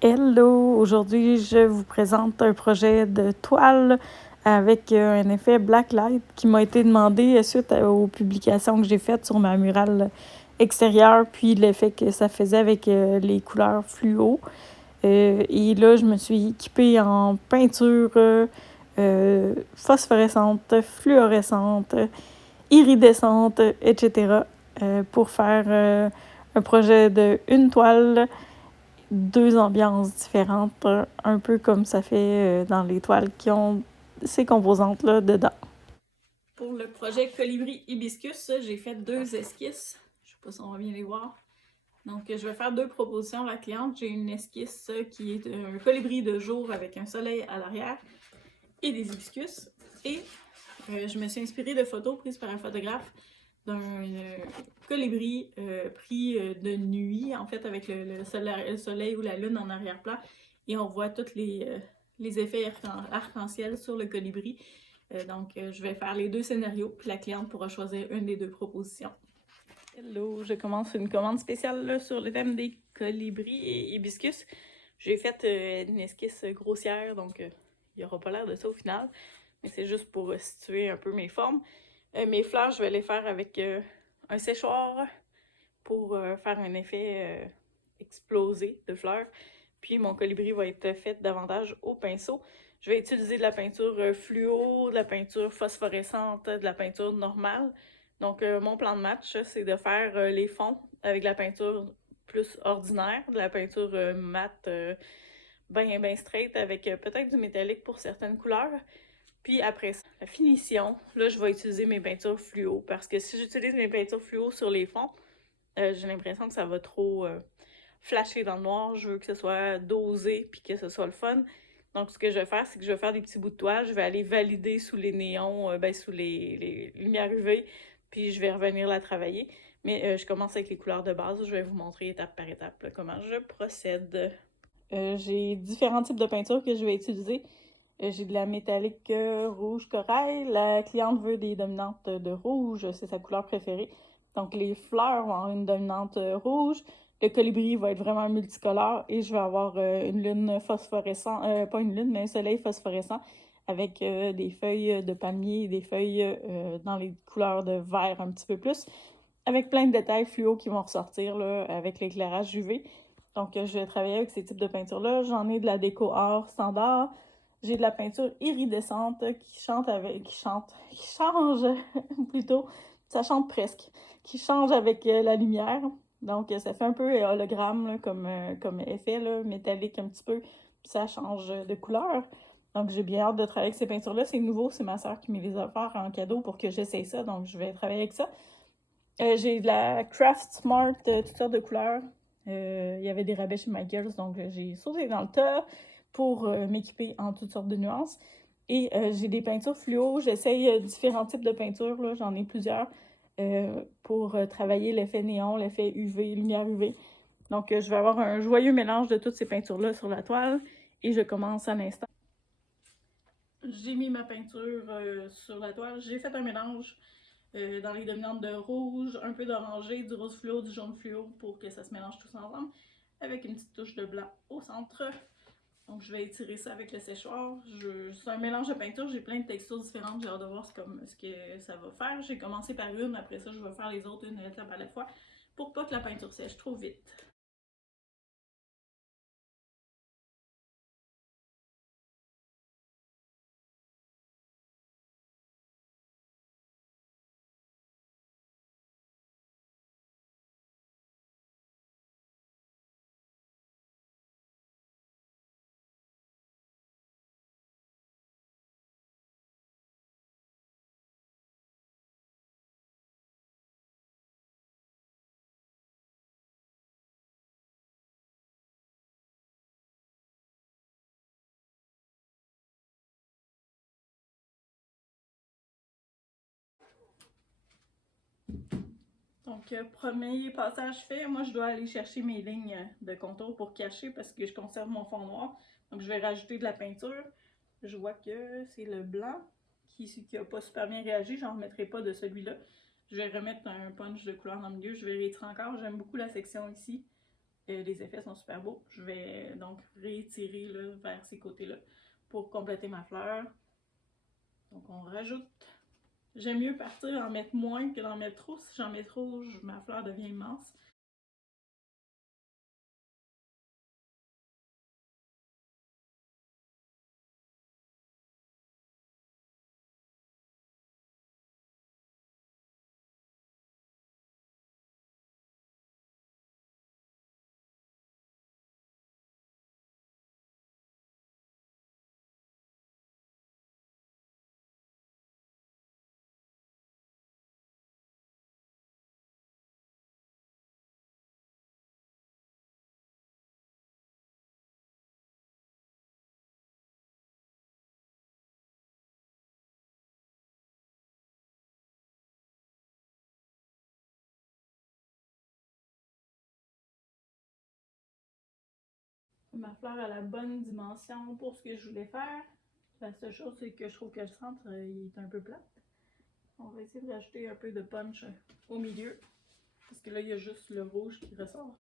Hello! Aujourd'hui, je vous présente un projet de toile avec un effet blacklight qui m'a été demandé suite aux publications que j'ai faites sur ma murale extérieure, puis l'effet que ça faisait avec les couleurs fluo. Et là, je me suis équipée en peinture phosphorescente, fluorescente, iridescente, etc. Pour faire un projet de une toile, deux ambiances différentes, un peu comme ça fait dans les toiles qui ont ces composantes-là dedans. Pour le projet Colibri Hibiscus, j'ai fait deux esquisses. Je sais pas si on va bien les voir. Donc, je vais faire deux propositions à la cliente. J'ai une esquisse qui est un colibri de jour avec un soleil à l'arrière et des hibiscus. Et je me suis inspirée de photos prises par un photographe d'un colibri pris de nuit, en fait, avec le soleil ou la lune en arrière-plan. Et on voit tous les effets arc-en-ciel sur le colibri. Donc, je vais faire les deux scénarios, puis la cliente pourra choisir une des deux propositions. Hello, je commence une commande spéciale là, sur le thème des colibris et hibiscus. J'ai fait une esquisse grossière, donc il n'y aura pas l'air de ça au final, mais c'est juste pour situer un peu mes formes. Mes fleurs, je vais les faire avec un séchoir pour faire un effet explosé de fleurs. Puis mon colibri va être fait davantage au pinceau. Je vais utiliser de la peinture fluo, de la peinture phosphorescente, de la peinture normale. Donc mon plan de match, c'est de faire les fonds avec de la peinture plus ordinaire, de la peinture mate bien straight avec peut-être du métallique pour certaines couleurs. Puis après ça, la finition, là je vais utiliser mes peintures fluo parce que si j'utilise mes peintures fluo sur les fonds, j'ai l'impression que ça va trop flasher dans le noir. Je veux que ce soit dosé puis que ce soit le fun. Donc, ce que je vais faire, c'est que je vais faire des petits bouts de toile. Je vais aller valider sous les néons, sous les lumières UV, puis je vais revenir la travailler. Mais je commence avec les couleurs de base. Je vais vous montrer étape par étape là, comment je procède. J'ai différents types de peinture que je vais utiliser. J'ai de la métallique rouge corail. La cliente veut des dominantes de rouge, c'est sa couleur préférée. Donc les fleurs vont avoir une dominante rouge. Le colibri va être vraiment multicolore et je vais avoir une lune phosphorescente, pas une lune, mais un soleil phosphorescent avec des feuilles de palmier et des feuilles dans les couleurs de vert un petit peu plus, avec plein de détails fluo qui vont ressortir là, avec l'éclairage UV. Donc, je vais travailler avec ces types de peintures-là. J'en ai de la déco art standard. J'ai de la peinture iridescente qui change plutôt, ça chante presque, qui change avec la lumière. Donc, ça fait un peu hologramme là, comme effet là, métallique un petit peu. Puis ça change de couleur. Donc, j'ai bien hâte de travailler avec ces peintures-là. C'est nouveau, c'est ma soeur qui me les a offertes en cadeau pour que j'essaye ça. Donc, je vais travailler avec ça. J'ai de la Craft Smart, toutes sortes de couleurs. Il y avait des rabais chez Michaels, donc j'ai sauté dans le tas pour m'équiper en toutes sortes de nuances. Et j'ai des peintures fluo. J'essaye différents types de peintures, là, j'en ai plusieurs, pour travailler l'effet néon, l'effet UV, lumière UV. Donc, je vais avoir un joyeux mélange de toutes ces peintures-là sur la toile et je commence à l'instant. J'ai mis ma peinture sur la toile. J'ai fait un mélange dans les dominantes de rouge, un peu d'orangé, du rose fluo, du jaune fluo pour que ça se mélange tous ensemble, avec une petite touche de blanc au centre. Donc je vais étirer ça avec le séchoir. C'est un mélange de peinture, j'ai plein de textures différentes, j'ai hâte de voir ce que ça va faire. J'ai commencé par une, après ça je vais faire les autres une étape à la fois pour pas que la peinture sèche trop vite. Donc, premier passage fait, moi je dois aller chercher mes lignes de contour pour cacher parce que je conserve mon fond noir. Donc, je vais rajouter de la peinture. Je vois que c'est le blanc qui n'a pas super bien réagi. J'en remettrai pas de celui-là. Je vais remettre un punch de couleur dans le milieu. Je vais l'étirer encore. J'aime beaucoup la section ici. les effets sont super beaux. Je vais donc réétirer là, vers ces côtés-là pour compléter ma fleur. Donc on rajoute. J'aime mieux partir en mettre moins que d'en mettre trop. Si j'en mets trop, ma fleur devient immense. Ma fleur a la bonne dimension pour ce que je voulais faire. La seule chose, c'est que je trouve que le centre il est un peu plat. On va essayer de rajouter un peu de punch au milieu. Parce que là, il y a juste le rouge qui ressort.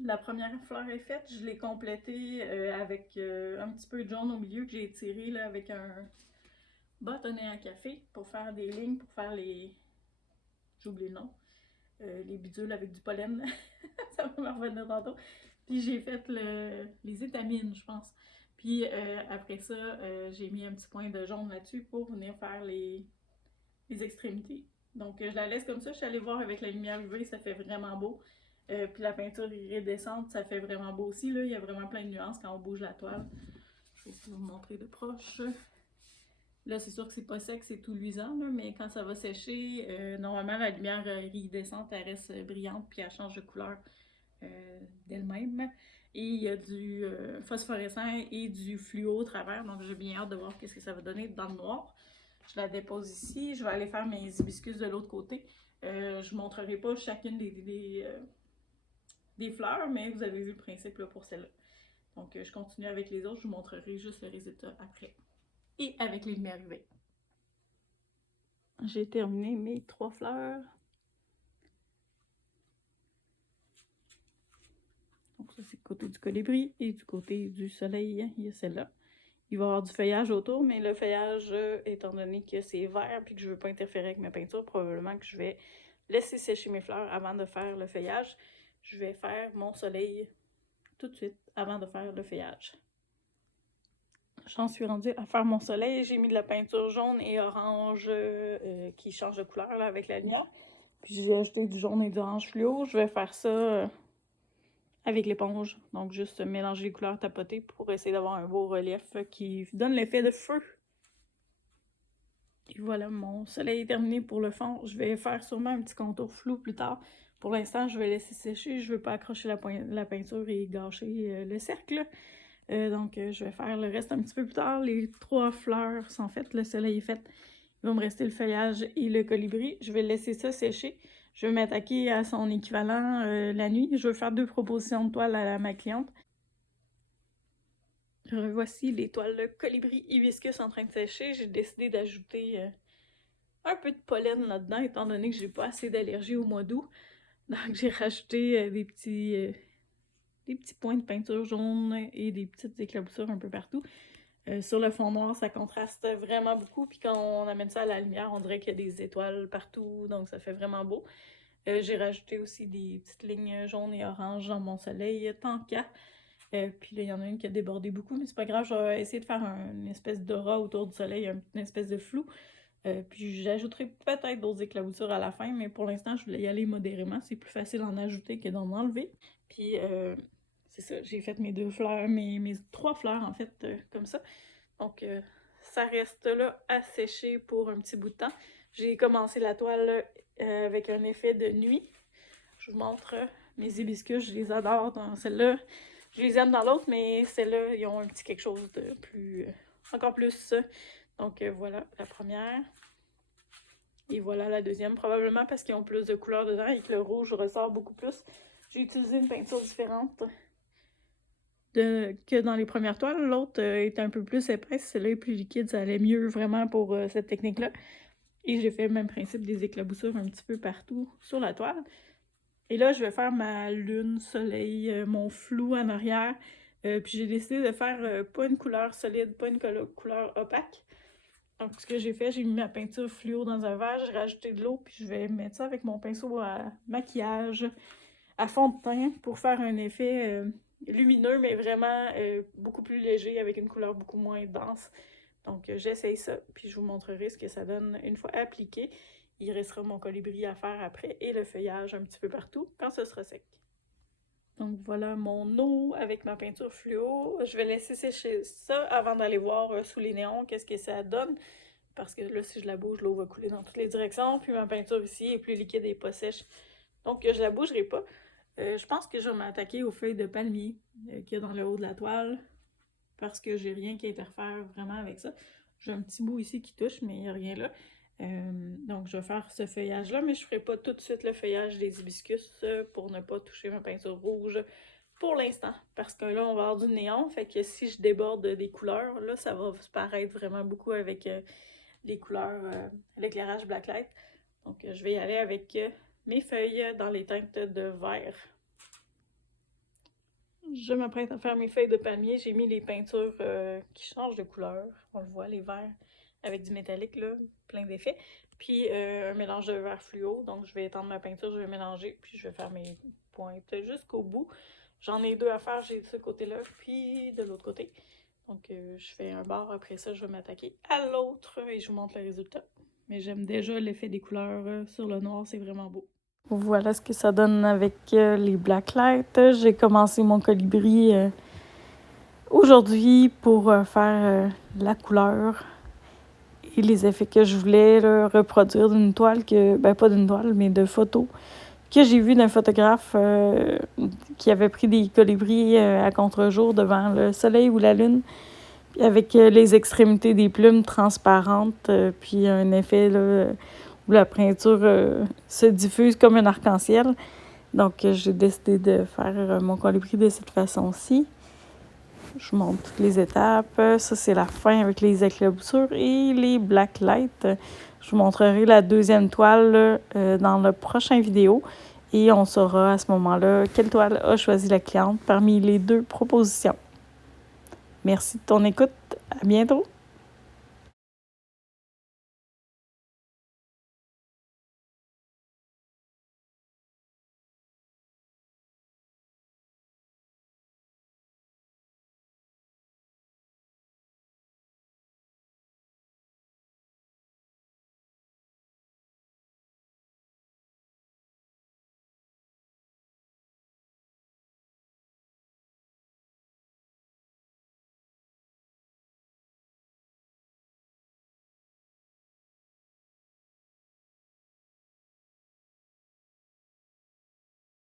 La première fleur est faite, je l'ai complétée avec un petit peu de jaune au milieu que j'ai étiré là, avec un bâtonnet à café pour faire des lignes, pour faire les... J'oublie le nom. Les bidules avec du pollen. Ça va me revenir tantôt. Puis j'ai fait les étamines, je pense. Puis après ça, j'ai mis un petit point de jaune là-dessus pour venir faire les extrémités. Donc je la laisse comme ça. Je suis allée voir avec la lumière UV, ça fait vraiment beau. Puis la peinture iridescente, ça fait vraiment beau aussi. Là. Il y a vraiment plein de nuances quand on bouge la toile. Je vais vous montrer de proche. Là, c'est sûr que c'est pas sec, c'est tout luisant, là, mais quand ça va sécher, normalement, la lumière iridescente, elle reste brillante, puis elle change de couleur d'elle-même. Et il y a du phosphorescent et du fluo au travers, donc j'ai bien hâte de voir qu'est-ce que ça va donner dans le noir. Je la dépose ici, je vais aller faire mes hibiscus de l'autre côté. Je ne montrerai pas chacune des fleurs, mais vous avez vu le principe là, pour celle-là. Donc je continue avec les autres, je vous montrerai juste le résultat après. Et avec les lumières UV. J'ai terminé mes 3 fleurs. Donc ça, c'est le côté du colibri et du côté du soleil, il y a celle-là. Il va y avoir du feuillage autour, mais le feuillage, étant donné que c'est vert et que je ne veux pas interférer avec ma peinture, probablement que je vais laisser sécher mes fleurs avant de faire le feuillage. Je vais faire mon soleil tout de suite avant de faire le feuillage. J'en suis rendue à faire mon soleil. J'ai mis de la peinture jaune et orange qui change de couleur là, avec la lumière. Puis j'ai ajouté du jaune et du orange fluo. Je vais faire ça avec l'éponge. Donc juste mélanger les couleurs tapotées pour essayer d'avoir un beau relief qui donne l'effet de feu. Et voilà, mon soleil est terminé pour le fond. Je vais faire sûrement un petit contour flou plus tard. Pour l'instant, je vais laisser sécher. Je ne veux pas accrocher la peinture et gâcher le cercle. Donc, je vais faire le reste un petit peu plus tard. Les 3 fleurs sont faites. Le soleil est fait. Il va me rester le feuillage et le colibri. Je vais laisser ça sécher. Je vais m'attaquer à son équivalent la nuit. Je vais faire 2 propositions de toile à ma cliente. Voici les toiles de colibri hibiscus en train de sécher. J'ai décidé d'ajouter un peu de pollen là-dedans, étant donné que j'ai pas assez d'allergie au mois d'août. Donc j'ai rajouté des petits points de peinture jaune et des petites éclaboussures un peu partout. Sur le fond noir, ça contraste vraiment beaucoup. Puis quand on amène ça à la lumière, on dirait qu'il y a des étoiles partout, donc ça fait vraiment beau. J'ai rajouté aussi des petites lignes jaunes et oranges dans mon soleil, tant qu'à. Puis là, il y en a une qui a débordé beaucoup, mais c'est pas grave, je vais essayer de faire une espèce d'aura autour du soleil, une espèce de flou. Puis j'ajouterai peut-être d'autres éclaboussures à la fin, mais pour l'instant, je voulais y aller modérément. C'est plus facile d'en ajouter que d'en enlever. Puis c'est ça, j'ai fait mes 2 fleurs, mes 3 fleurs en fait, comme ça. Donc ça reste là à sécher pour un petit bout de temps. J'ai commencé la toile avec un effet de nuit. Je vous montre mes hibiscus, je les adore dans celle-là. Je les aime dans l'autre, mais celles-là, ils ont un petit quelque chose de plus... encore plus. Donc voilà la première. Et voilà la deuxième, probablement parce qu'ils ont plus de couleurs dedans et que le rouge ressort beaucoup plus. J'ai utilisé une peinture différente que dans les premières toiles. L'autre est un peu plus épaisse, celle-là est plus liquide, ça allait mieux vraiment pour cette technique-là. Et j'ai fait le même principe des éclaboussures un petit peu partout sur la toile. Et là, je vais faire ma lune, soleil, mon flou en arrière. Puis j'ai décidé de faire pas une couleur solide, pas une couleur opaque. Donc, ce que j'ai fait, j'ai mis ma peinture fluo dans un verre, j'ai rajouté de l'eau, puis je vais mettre ça avec mon pinceau à maquillage à fond de teint pour faire un effet lumineux, mais vraiment beaucoup plus léger, avec une couleur beaucoup moins dense. Donc, j'essaye ça, puis je vous montrerai ce que ça donne une fois appliqué. Il restera mon colibri à faire après et le feuillage un petit peu partout quand ce sera sec. Donc voilà mon eau avec ma peinture fluo. Je vais laisser sécher ça avant d'aller voir sous les néons qu'est-ce que ça donne. Parce que là, si je la bouge, l'eau va couler dans toutes les directions. Puis ma peinture ici est plus liquide et pas sèche. Donc je la bougerai pas. Je pense que je vais m'attaquer aux feuilles de palmier qu'il y a dans le haut de la toile. Parce que j'ai rien qui interfère vraiment avec ça. J'ai un petit bout ici qui touche, mais il n'y a rien là. Donc, je vais faire ce feuillage-là, mais je ne ferai pas tout de suite le feuillage des hibiscus pour ne pas toucher ma peinture rouge pour l'instant. Parce que là, on va avoir du néon, fait que si je déborde des couleurs, là, ça va se paraître vraiment beaucoup avec les couleurs, l'éclairage Blacklight. Donc, je vais y aller avec mes feuilles dans les teintes de vert. Je m'apprête à faire mes feuilles de palmier. J'ai mis les peintures qui changent de couleur. On le voit, les verts avec du métallique, là, plein d'effets. Puis un mélange de vert fluo. Donc, je vais étendre ma peinture, je vais mélanger, puis je vais faire mes pointes jusqu'au bout. J'en ai 2 à faire. J'ai de ce côté-là, puis de l'autre côté. Donc, je fais un bord. Après ça, je vais m'attaquer à l'autre et je vous montre le résultat. Mais j'aime déjà l'effet des couleurs sur le noir. C'est vraiment beau. Voilà ce que ça donne avec les Blacklight. J'ai commencé mon colibri aujourd'hui pour faire la couleur et les effets que je voulais reproduire d'une toile pas d'une toile, mais de photos que j'ai vu d'un photographe qui avait pris des colibris à contre-jour devant le soleil ou la lune, avec les extrémités des plumes transparentes, puis un effet là, où la peinture se diffuse comme un arc-en-ciel. Donc, j'ai décidé de faire mon colibri de cette façon-ci. Je vous montre toutes les étapes. Ça, c'est la fin avec les éclaboussures et les Blacklight. Je vous montrerai la deuxième toile dans la prochaine vidéo. Et on saura à ce moment-là quelle toile a choisi la cliente parmi les 2 propositions. Merci de ton écoute. À bientôt!